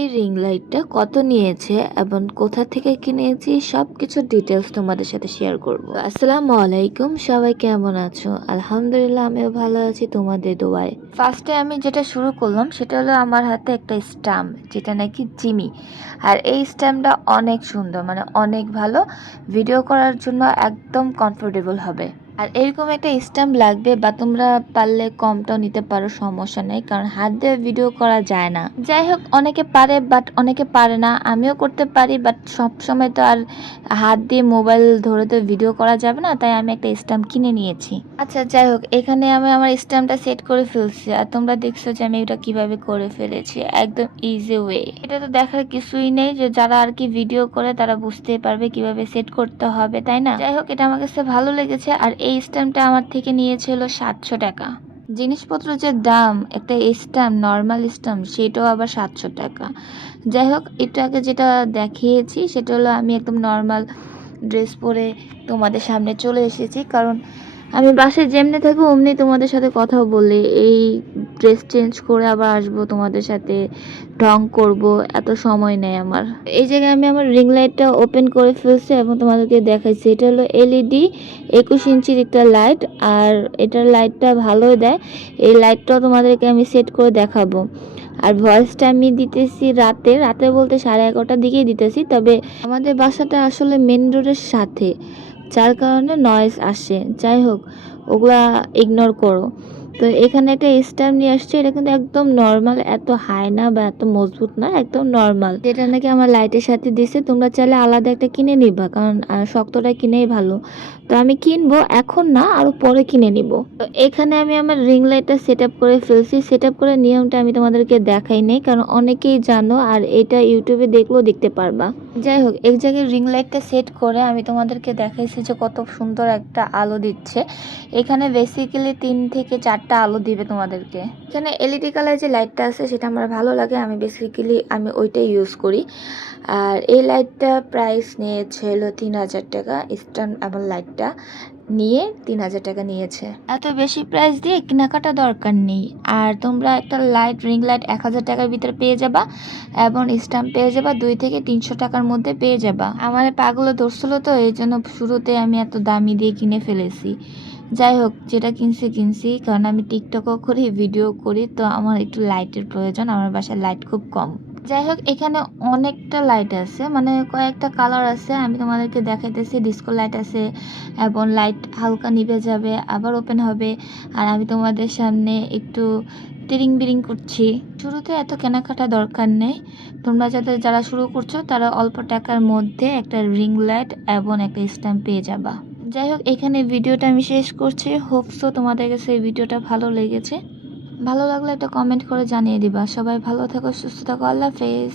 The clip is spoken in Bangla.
এই রিং লাইটটা কত নিয়েছে এবং কোথা থেকে কিনেছি সবকিছু ডিটেলস তোমাদের সাথে শেয়ার করব। আসসালামু আলাইকুম, সবাই কেমন আছো? আলহামদুলিল্লাহ, আমিও ভালো আছি তোমাদের দোয়ায়। ফার্স্টে আমি যেটা শুরু করলাম সেটা হলো আমার হাতে একটা স্ট্যাম্প, যেটা নাকি জিমি। আর এই স্ট্যাম্পটা অনেক সুন্দর, মানে অনেক ভালো, ভিডিও করার জন্য একদম কমফোর্টেবল হবে। আর এরকম একটা স্ট্যাম্প লাগবে, বা তোমরা পারলে কমটাও নিতে পারো, সমস্যা নেই, কারণ হাত দিয়ে ভিডিও করা যায় না। যাই হোক, অনেকে পারে বাট অনেকে পারে না, আমিও করতে পারি বাট সব সময় তো আর হাত দিয়ে মোবাইল ধরে তো ভিডিও করা যাবে না, তাই আমি একটা স্ট্যাম্প কিনে নিয়েছি। আচ্ছা, যাই হোক, এখানে আমি আমার স্ট্যাম্পটা সেট করে ফেলছি, আর তোমরা দেখছো যে আমি এটা কিভাবে করে ফেলেছি, একদম ইজি ওয়ে। এটা তো দেখার কিছুই নেই, যে যারা আর কি ভিডিও করে তারা বুঝতেই পারবে কিভাবে সেট করতে হবে, তাই না? যাই হোক, এটা আমার কাছে ভালো লেগেছে। আর এই স্ট্যাম্পটা আমার থেকে নিয়েছিল 700 টাকা। জিনিসপত্র যে দাম, একটা স্ট্যাম্প, নর্মাল স্ট্যাম্প, সেটাও আবার 700 টাকা। যাই হোক, একটু আগে যেটা দেখিয়েছি সেটা হলো আমি একদম নর্মাল ড্রেস পরে তোমাদের সামনে চলে এসেছি, কারণ আমি বাসায় যেমনি থাকবো অমনি তোমাদের সাথে কথা বলে এই ড্রেস চেঞ্জ করে আবার আসবো তোমাদের সাথে, ঢং করব, এত সময় নেই আমার। এই জায়গায় আমি আমার রিং লাইটটা ওপেন করে ফেলছি এবং তোমাদেরকে দেখাচ্ছি। এটা হলো এলইডি 21 ইঞ্চির একটা লাইট, আর এটার লাইটটা ভালোই দেয়। এই লাইটটাও তোমাদেরকে আমি সেট করে দেখাবো। আর ভয়েসটা আমি দিতেছি রাতে রাতে বলতে 11:30টার দিকেই দিতেছি, তবে আমাদের বাসাটা আসলে মেন রোডের সাথে, যার কারণে নয়েজ আসে। যাই হোক, ওগুলা ইগনোর করো। তো এখানে একটা স্ট্যাম্প নিয়ে আসছে, এটা কিন্তু একদম নর্মাল, এত হাই না বা এত মজবুত না, একদম নর্মাল, যেটা নাকি আমার লাইটের সাথে দিছে। তোমরা চাইলে আলাদা একটা কিনে নিবা, কারণ শক্তটা কিনেই ভালো। তো আমি কিনবো, এখন না, আরো পরে কিনে নিব। তো এখানে আমি আমার রিং লাইটটা সেট আপ করে ফেলছি। সেট আপ করার নিয়মটা আমি তোমাদেরকে দেখাই নাই, কারণ অনেকেই জানো, আর এটা ইউটিউবে দেখলেও দেখতে পারবা। যাই হোক, এক জায়গায় রিং লাইটটা সেট করে আমি তোমাদেরকে দেখাইছি যে কত সুন্দর একটা আলো দিচ্ছে। এখানে বেসিক্যালি 3 থেকে 4টা আলো দিবে তোমাদেরকে। এখানে এলইডি কালার যে লাইটটা আছে সেটা আমার ভালো লাগে, আমি ওইটাই ইউজ করি। আর এই লাইটটা প্রাইস নিয়েছে হলো 3000 টাকা। স্ট্যান্ড এবং লাইটটা নিয়ে 3000 টাকা নিয়েছে। এত বেশি প্রাইস দিয়ে কেনাকাটা দরকার নেই। আর তোমরা একটা লাইট, রিং লাইট 1000 টাকার ভিতরে পেয়ে যাবা, এবং স্ট্যাম্প পেয়ে যাবা 2 থেকে 300 টাকার মধ্যে পেয়ে যাবা। আমার পাগুলো ধরছিল, তো এই জন্য শুরুতে আমি এত দামি দিয়ে কিনে ফেলেছি। যাই হোক, যেটা কিনছি, কারণ আমি টিকটকও করি, ভিডিও করি, তো আমার একটু লাইটের প্রয়োজন, আমার বাসায় লাইট খুব কম। যাই হোক, এখানে অনেকটা লাইট আছে, মানে কয়েকটা কালার আছে, আমি তোমাদেরকে দেখাইতেছি। ডিস্কো লাইট আছে, এবং লাইট হালকা নিভে যাবে আবার ওপেন হবে। আর আমি তোমাদের সামনে একটু তিরিং বিরিং করছি। শুরুতে এত কেনাকাটা দরকার নেই। তোমরা যারা শুরু করছো তারা অল্প টাকার মধ্যে একটা রিং লাইট এবং একটা স্ট্যাম্প পেয়ে যাবা। যাই হোক, এখানে ভিডিওটা আমি শেষ করছি। হোপসো তোমাদের কাছে এই ভিডিওটা ভালো লেগেছে। ভালো লাগলে একটা কমেন্ট করে জানিয়ে দিবা। সবাই ভালো থাকো, সুস্থ থাকো, আল্লাহ হাফেজ।